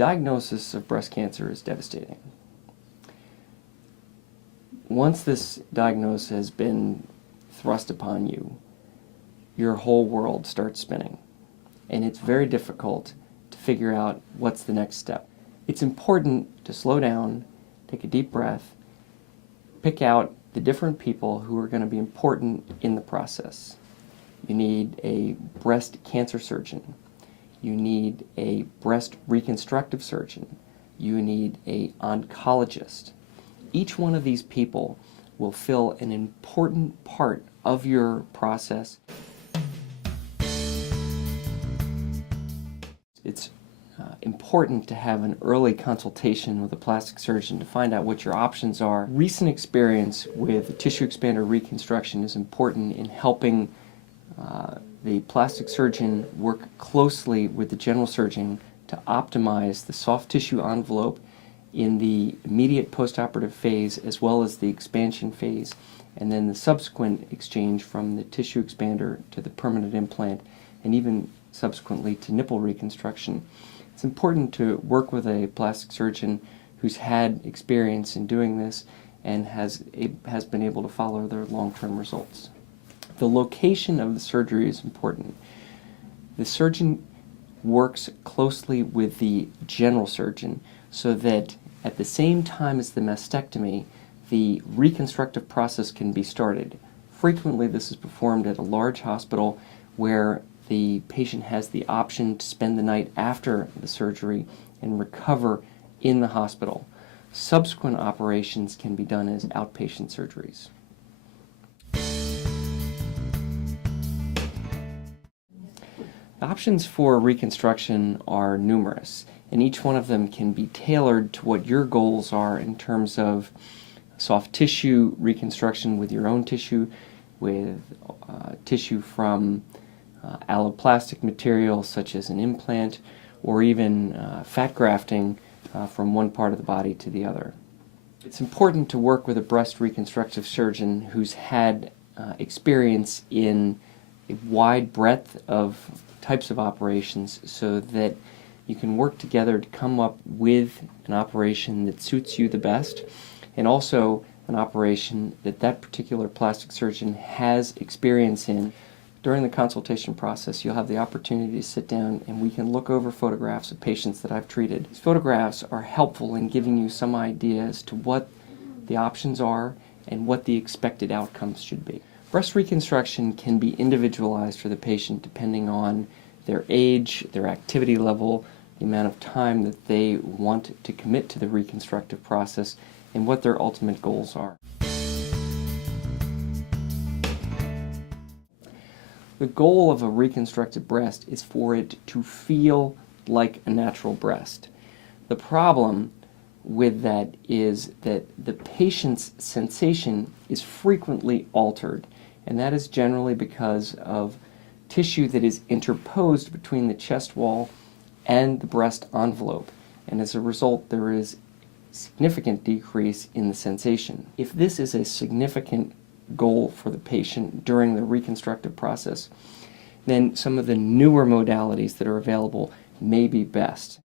diagnosis of breast cancer is devastating. Once this diagnosis has been thrust upon you, your whole world starts spinning, and it's very difficult to figure out what's the next step. It's important to slow down, take a deep breath, pick out the different people who are going to be important in the process. You need a breast cancer surgeon. You need a breast reconstructive surgeon. You need an oncologist. Each one of these people will fill an important part of your process. It's important to have an early consultation with a plastic surgeon to find out what your options are. Recent experience with tissue expander reconstruction is important in helping the plastic surgeon work closely with the general surgeon to optimize the soft tissue envelope in the immediate postoperative phase as well as the expansion phase, and then the subsequent exchange from the tissue expander to the permanent implant, and even subsequently to nipple reconstruction. It's important to work with a plastic surgeon who's had experience in doing this and has been able to follow their long-term results. The location of the surgery is important. The surgeon works closely with the general surgeon so that at the same time as the mastectomy, the reconstructive process can be started. Frequently, this is performed at a large hospital where the patient has the option to spend the night after the surgery and recover in the hospital. Subsequent operations can be done as outpatient surgeries. Options for reconstruction are numerous, and each one of them can be tailored to what your goals are in terms of soft tissue reconstruction with your own tissue, with tissue from alloplastic material such as an implant, or even fat grafting from one part of the body to the other. It's important to work with a breast reconstructive surgeon who's had experience in a wide breadth of types of operations so that you can work together to come up with an operation that suits you the best, and also an operation that that particular plastic surgeon has experience in. During the consultation process, you'll have the opportunity to sit down and we can look over photographs of patients that I've treated. These photographs are helpful in giving you some idea as to what the options are and what the expected outcomes should be. Breast reconstruction can be individualized for the patient depending on their age, their activity level, the amount of time that they want to commit to the reconstructive process, and what their ultimate goals are. The goal of a reconstructed breast is for it to feel like a natural breast. The problem with that is that the patient's sensation is frequently altered, and that is generally because of tissue that is interposed between the chest wall and the breast envelope, and as a result there is significant decrease in the sensation. If this is a significant goal for the patient during the reconstructive process, then some of the newer modalities that are available may be best.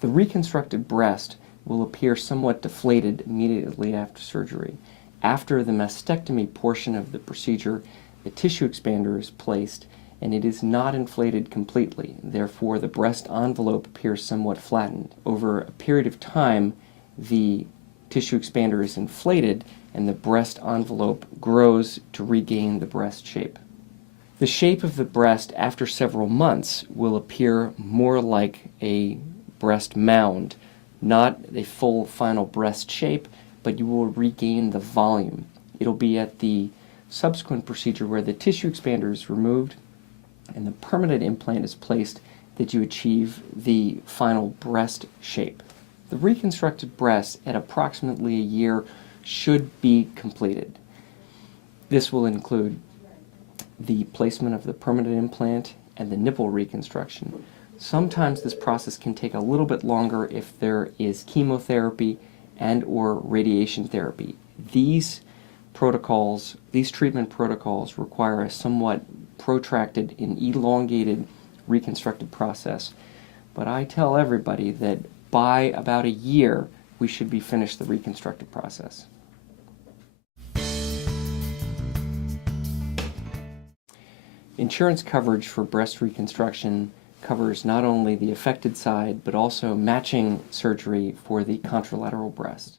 The reconstructed breast will appear somewhat deflated immediately after surgery. After the mastectomy portion of the procedure, the tissue expander is placed and it is not inflated completely. Therefore, the breast envelope appears somewhat flattened. Over a period of time, the tissue expander is inflated and the breast envelope grows to regain the breast shape. The shape of the breast after several months will appear more like a breast mound, not a full final breast shape, but you will regain the volume. It'll be at the subsequent procedure where the tissue expander is removed and the permanent implant is placed that you achieve the final breast shape. The reconstructed breast at approximately a year should be completed. This will include the placement of the permanent implant and the nipple reconstruction. Sometimes this process can take a little bit longer if there is chemotherapy and or radiation therapy. These treatment protocols require a somewhat protracted and elongated reconstructive process. But I tell everybody that by about a year, we should be finished the reconstructive process. Insurance coverage for breast reconstruction covers not only the affected side, but also matching surgery for the contralateral breast.